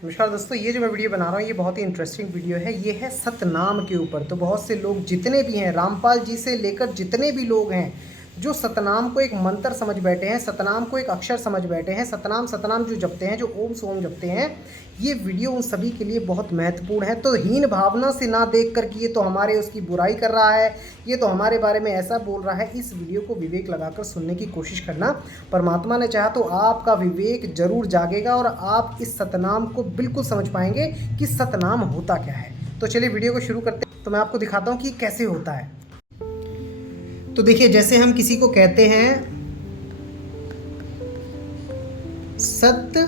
नमस्कार दोस्तों, ये जो मैं वीडियो बना रहा हूँ ये बहुत ही इंटरेस्टिंग वीडियो है। ये है सतनाम के ऊपर। तो बहुत से लोग जितने भी हैं, रामपाल जी से लेकर जितने भी लोग हैं, जो सतनाम को एक मंत्र समझ बैठे हैं, सतनाम को एक अक्षर समझ बैठे हैं, सतनाम सतनाम जो जपते हैं, जो ओम सोम जपते हैं, ये वीडियो उन सभी के लिए बहुत महत्वपूर्ण है। तो हीन भावना से ना देख कर कि ये तो हमारे उसकी बुराई कर रहा है, ये तो हमारे बारे में ऐसा बोल रहा है, इस वीडियो को विवेक लगाकर सुनने की कोशिश करना। परमात्मा ने चाहा तो आपका विवेक जरूर जागेगा और आप इस सतनाम को बिल्कुल समझ पाएंगे कि सतनाम होता क्या है। तो चलिए वीडियो को शुरू करते हैं। तो मैं आपको दिखाता हूँ कि कैसे होता है। तो देखिए, जैसे हम किसी को कहते हैं सत्य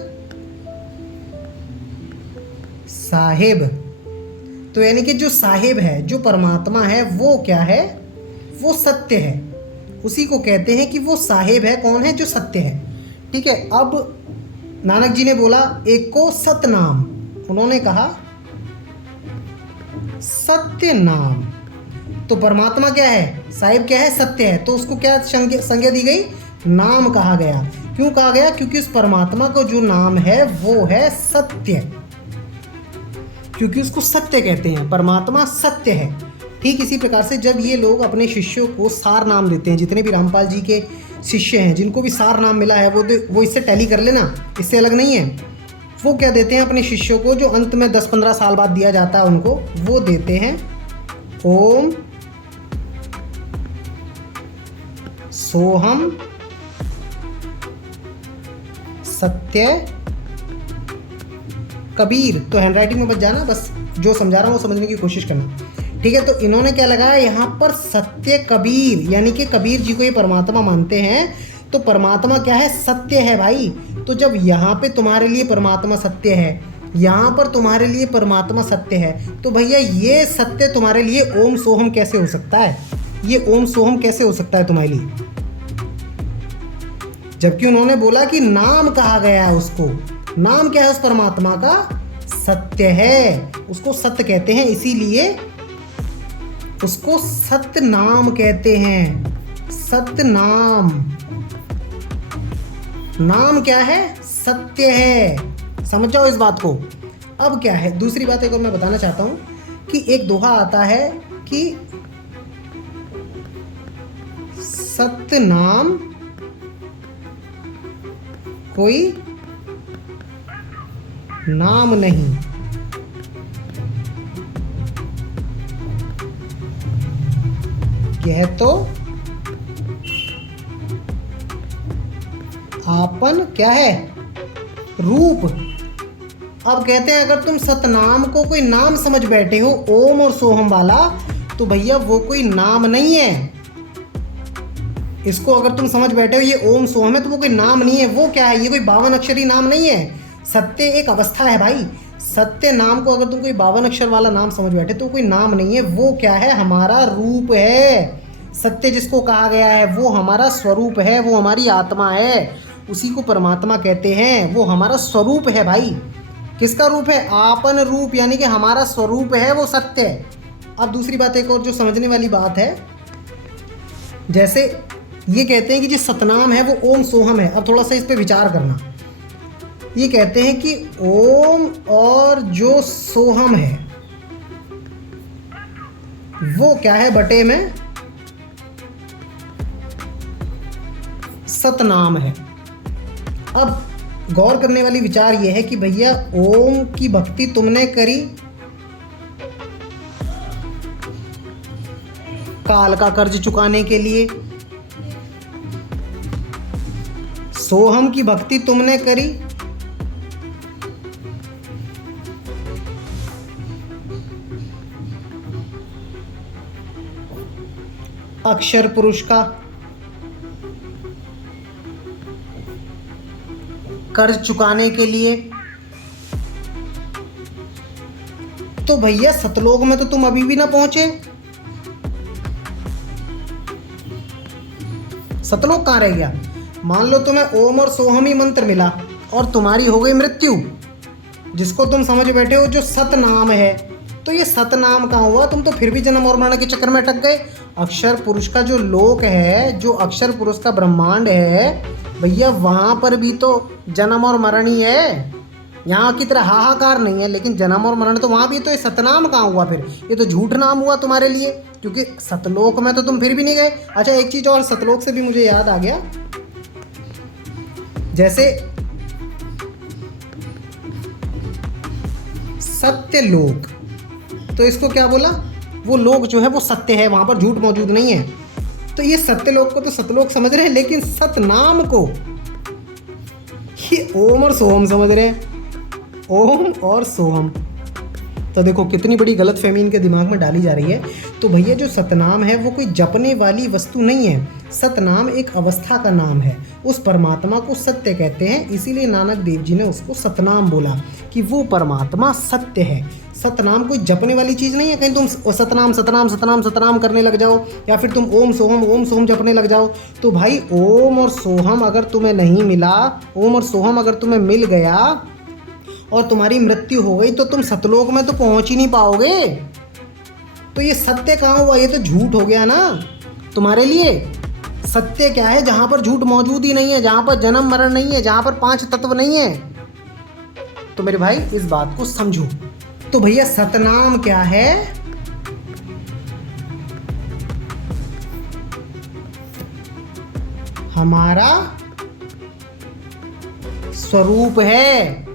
साहेब, तो यानी कि जो साहेब है, जो परमात्मा है, वो क्या है? वो सत्य है। उसी को कहते हैं कि वो साहेब है। कौन है? जो सत्य है। ठीक है। अब नानक जी ने बोला एक को सतनाम, उन्होंने कहा सत्य नाम। तो परमात्मा क्या है? साहिब क्या है? सत्य है। तो उसको क्या संज्ञा दी गई? नाम कहा गया। क्यों कहा गया? क्योंकि उस परमात्मा को जो नाम है वो है सत्य, क्योंकि उसको सत्य कहते हैं। परमात्मा सत्य है। ठीक इसी प्रकार से जब ये लोग अपने शिष्यों को सार नाम देते हैं, जितने भी रामपाल जी के शिष्य हैं, जिनको भी सार नाम मिला है, वो इससे टैली कर लेना, इससे अलग नहीं है। वो क्या देते हैं अपने शिष्यों को, जो अंत में 10-15 साल बाद दिया जाता है उनको, वो देते हैं ओम सोहम सत्य कबीर। तो हैंडराइटिंग में बच जाना, बस जो समझा रहा हूँ वो समझने की कोशिश करना। ठीक है। तो इन्होंने क्या लगाया यहाँ पर? सत्य कबीर, यानी कि कबीर जी को ये परमात्मा मानते हैं। तो परमात्मा क्या है? सत्य है भाई। तो जब यहाँ पे तुम्हारे लिए परमात्मा सत्य है, यहाँ पर तुम्हारे लिए परमात्मा सत्य है, तो भैया ये सत्य तुम्हारे लिए ओम सोहम कैसे हो सकता है? ये ओम सोहम कैसे हो सकता है तुम्हारे लिए? जबकि उन्होंने बोला कि नाम कहा गया है उसको। नाम क्या है उस परमात्मा का? सत्य है। उसको सत्य कहते हैं, इसीलिए उसको सत्य नाम कहते हैं। सत्य नाम, नाम क्या है? सत्य है। समझ जाओ इस बात को। अब क्या है दूसरी बात, एक और मैं बताना चाहता हूं कि एक दोहा आता है कि सत्य नाम कोई नाम नहीं, यह तो आपन क्या है? रूप। अब कहते हैं अगर तुम सतनाम को कोई नाम समझ बैठे हो, ओम और सोहम वाला, तो भैया वो कोई नाम नहीं है। इसको अगर तुम समझ बैठे हो ये ओम सोहम है, तो वो कोई नाम नहीं है। वो क्या है? ये कोई 52 अक्षरी नाम नहीं है। सत्य एक अवस्था है भाई। सत्य नाम को अगर तुम कोई 52 अक्षर वाला नाम समझ बैठे तो कोई नाम नहीं है। वो क्या है? हमारा रूप है। सत्य जिसको कहा गया है वो हमारा स्वरूप है, वो हमारी आत्मा है। उसी को परमात्मा कहते हैं। वो हमारा स्वरूप है भाई। किसका रूप है? आपन रूप, यानी कि हमारा स्वरूप है वो सत्य है। अब दूसरी बात एक और जो समझने वाली बात है, जैसे ये कहते हैं कि जो सतनाम है वो ओम सोहम है। अब थोड़ा सा इस पे विचार करना। ये कहते हैं कि ओम और जो सोहम है वो क्या है? बटे में सतनाम है। अब गौर करने वाली विचार यह है कि भैया ओम की भक्ति तुमने करी काल का कर्ज चुकाने के लिए, सोहम की भक्ति तुमने करी अक्षर पुरुष का कर्ज चुकाने के लिए। तो भैया सतलोक में तो तुम अभी भी ना पहुंचे। सतलोक कहाँ रह गया? मान लो तुम्हें ओम और सोहम ही मंत्र मिला और तुम्हारी हो गई मृत्यु, जिसको तुम समझ बैठे हो जो सत नाम है। तो ये सत नाम कहाँ हुआ? तुम तो फिर भी जन्म और मरण के चक्कर में अटक गए। अक्षर पुरुष का जो लोक है, जो अक्षर पुरुष का ब्रह्मांड है, भैया वहाँ पर भी तो जन्म और मरण ही है। यहाँ की तरह हाहाकार नहीं है, लेकिन जन्म और मरण तो वहाँ भी है, तो ये सतनाम कहाँ हुआ फिर? ये तो झूठ नाम हुआ तुम्हारे लिए, क्योंकि सतलोक में तो तुम फिर भी नहीं गए। अच्छा एक चीज़ और, सतलोक से भी मुझे याद आ गया, जैसे सत्यलोक, तो इसको क्या बोला? वो लोक जो है वो सत्य है, वहाँ पर झूठ मौजूद नहीं है। तो ये सत्यलोक को तो सतलोक समझ रहे हैं, लेकिन सतनाम को ये ओम और सोहम समझ रहे हैं, ओम और सोहम। तो देखो कितनी बड़ी गलतफहमी इनके दिमाग में डाली जा रही है। तो भैया जो सतनाम है वो कोई जपने वाली वस्तु नहीं है, सतनाम एक अवस्था का नाम है, उस परमात्मा को सत्य कहते हैं, इसीलिए नानक देव जी ने उसको सतनाम बोला कि वो परमात्मा सत्य है। सतनाम कोई जपने वाली चीज़ नहीं है, कहीं तुम सतनाम सतनाम सतनाम सतनाम करने लग जाओ, या फिर तुम ओम सोहम जपने लग जाओ। तो भाई ओम और सोहम अगर तुम्हें नहीं मिला, ओम और सोहम अगर तुम्हें मिल गया और तुम्हारी मृत्यु हो गई, तो तुम सतलोक में तो पहुंच ही नहीं पाओगे। तो ये सत्य कहाँ हुआ? ये तो झूठ हो गया ना तुम्हारे लिए। सत्य क्या है? जहाँ पर झूठ मौजूद ही नहीं है, जहाँ पर जन्म मरण नहीं है, जहाँ पर 5 तत्व नहीं है। तो मेरे भाई इस बात को समझो। तो भैया सतनाम क्या है? हमारा स्वरूप है,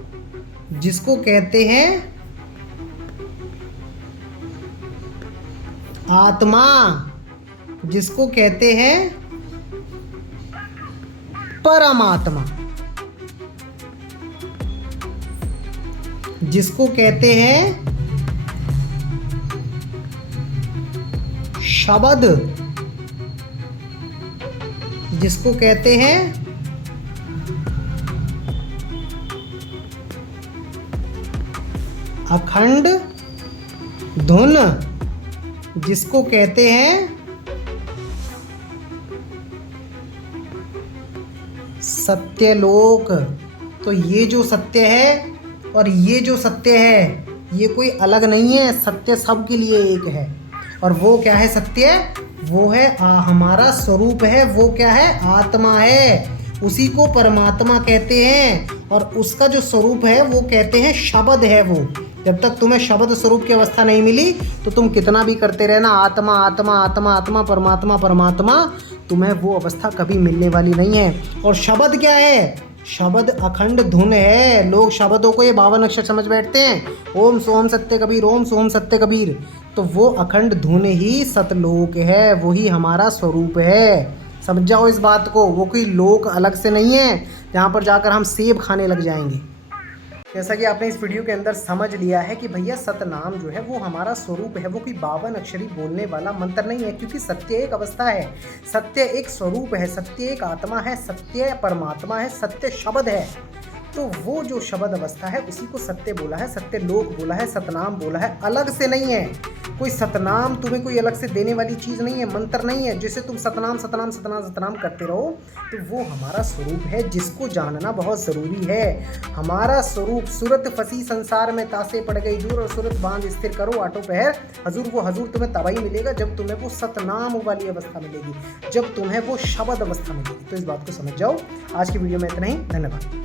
जिसको कहते हैं आत्मा, जिसको कहते हैं परमात्मा, जिसको कहते हैं शब्द, जिसको कहते हैं अखंड धुन, जिसको कहते हैं सत्यलोक। तो ये जो सत्य है और ये जो सत्य है, ये कोई अलग नहीं है, सत्य सबके लिए एक है। और वो क्या है सत्य? वो है हमारा स्वरूप है, वो क्या है? आत्मा है, उसी को परमात्मा कहते हैं। और उसका जो स्वरूप है वो कहते हैं शब्द है। वो जब तक तुम्हें शब्द स्वरूप की अवस्था नहीं मिली, तो तुम कितना भी करते रहना आत्मा आत्मा आत्मा आत्मा परमात्मा परमात्मा, तुम्हें वो अवस्था कभी मिलने वाली नहीं है। और शब्द क्या है? शब्द अखंड धुन है। लोग शब्दों को ये 52 अक्षर समझ बैठते हैं, ओम सोहम सत्य कबीर, ओम सोहम सत्य कबीर। तो वो अखंड धुन ही सतलोक है, वही हमारा स्वरूप है। समझ जाओ इस बात को। वो कोई लोक अलग से नहीं है जहाँ पर जाकर हम सेब खाने लग जाएंगे। जैसा कि आपने इस वीडियो के अंदर समझ लिया है कि भैया सतनाम जो है वो हमारा स्वरूप है, वो कोई 52 अक्षरी बोलने वाला मंत्र नहीं है, क्योंकि सत्य एक अवस्था है, सत्य एक स्वरूप है, सत्य एक आत्मा है, सत्य परमात्मा है, सत्य शब्द है। तो वो जो शब्द अवस्था है उसी को सत्य बोला है, सत्य लोक बोला है, सतनाम बोला है, अलग से नहीं है। कोई सतनाम तुम्हें कोई अलग से देने वाली चीज़ नहीं है, मंत्र नहीं है जिसे तुम सतनाम सतनाम सतनाम सतनाम करते रहो। तो वो हमारा स्वरूप है, जिसको जानना बहुत ज़रूरी है। हमारा स्वरूप सूरत फंसी संसार में तासे पड़ गई दूर, और सूरत बांध स्थिर करो आटो पहर हजूर। वो हजूर तुम्हें तभी मिलेगा जब तुम्हें वो सतनाम वाली अवस्था मिलेगी, जब तुम्हें वो शब्द अवस्था मिलेगी। तो इस बात को समझ जाओ। आज की वीडियो में इतना ही, धन्यवाद।